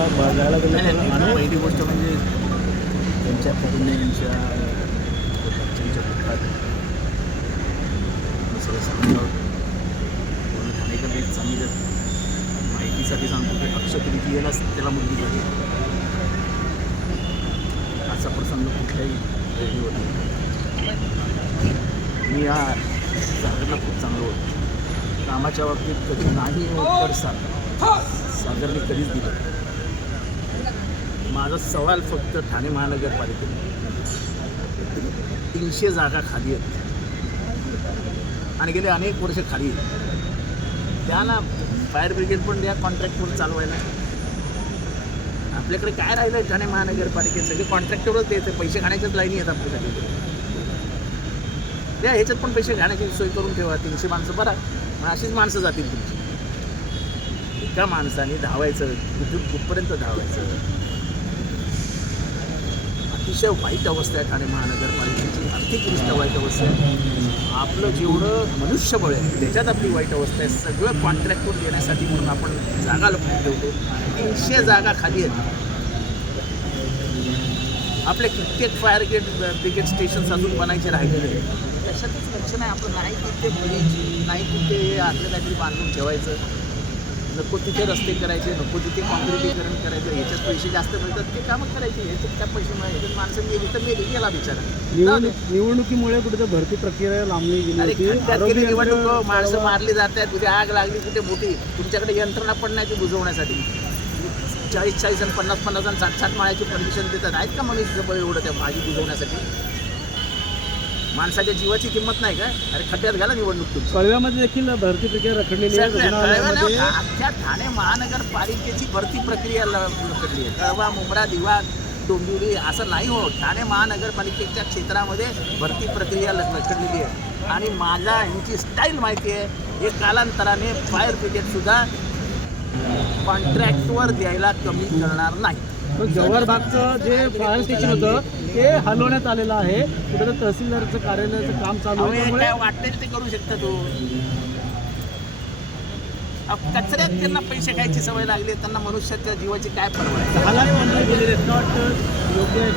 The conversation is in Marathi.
तुम्हाला बघायला गेलं पहिली गोष्ट म्हणजे त्यांच्या कुटुंबियांच्या घरच्यांच्या दुःखात सगळं सांगितलं पूर्ण ठाणेकर एक चांगली माहितीसाठी सांगतो की अक्षतृतीयेलाच त्याला मुलगी झाली असा प्रसंग कुठल्याही रेडिओवर मी या सागरला खूप चांगलं होतं कामाच्या बाबतीत कधी नाही उत्तर सागरने कधीच दिलं. माझा सवाल फक्त ठाणे महानगरपालिकेत 300 जागा खाली आहेत आणि गेले अनेक वर्ष खाली आहेत. त्यांना फायर ब्रिगेड पण द्या कॉन्ट्रॅक्टवर चालवायला. आपल्याकडे काय राहिलं आहे ठाणे महानगरपालिकेत सगळे कॉन्ट्रॅक्टरच द्यायचे पैसे खाण्याच्याच लाईनी आहेत आपल्याकडे. त्या ह्याच्यात पण पैसे घाण्याची सोय करून ठेवा. 300 माणसं बरा मग अशीच माणसं जातील तुमची. एका माणसाने धावायचं कुठपर्यंत धावायचं. अतिशय वाईट अवस्था आहे ठाणे महानगरपालिकेची. आर्थिकदृष्ट्या वाईट अवस्था आहे. आपलं जेवढं मनुष्यबळ आहे त्याच्यात आपली वाईट अवस्था आहे. सगळं कॉन्ट्रॅक्टवर देण्यासाठी म्हणून आपण जागा लपवून ठेवतो. 300 जागा खाली आहेत. आपले कित्येक फायर ब्रिगेड स्टेशन्स अजून बनायचे राहिलेले. त्याच्यातच लक्ष नाही आपलं. नाही तिथे ब्रिज नाही तिथे आपलं काहीतरी बांधून ठेवायचं. नको तिथे रस्ते करायचे नको तिथे कॉन्क्रिटीकरण करायचं. ह्याच्यात पैसे जास्त मिळतात ते कामं करायचे. ह्याच्यात काय पैसे मिळाले माणसं मेली तर मेली गेला बिचारा. निवडणुकीमुळे कुठे भरती प्रक्रिया लांबली गेली. निवडणूक माणसं मारली जातात. कुठे आग लागली कुठे मोठी. तुमच्याकडे यंत्रणा पण नाही ती बुजवण्यासाठी. 40 आणि 50 आणि 60 माळ्याची परमिशन देतात. आहेत का मनुष्यबळ एवढं त्या आगी बुजवण्यासाठी. माणसाच्या जीवाची किंमत नाही काय. अरे खड्ड्यात घाला निवडणूक तुमची. कळव्यामध्ये देखील भरती प्रक्रिया रखडलेली आहे. अख्ख्या ठाणे महानगरपालिकेची भरती प्रक्रिया रखडली आहे. कळवा मुंब्रा दिवा डोंबिवली असं नाही होत. ठाणे महानगरपालिकेच्या क्षेत्रामध्ये भरती प्रक्रिया रखडलेली आहे. आणि माझा ह्यांची स्टाईल माहिती आहे. हे कालांतराने फायर ब्रिगेडसुद्धा कॉन्ट्रॅक्टवर द्यायला कमी करणार नाही. जव्हार बागचं जे फायर स्टेशन होतं ते हलवण्यात आलेलं आहे. कुठं तहसीलदारचं कार्यालयाचं काम चालू आहे. काय वाटेल ते करू शकता तो. कचऱ्यात त्यांना पैसे खायची सवय लागली. त्यांना मनुष्याच्या जीवाची काय परवा आहे. योग्य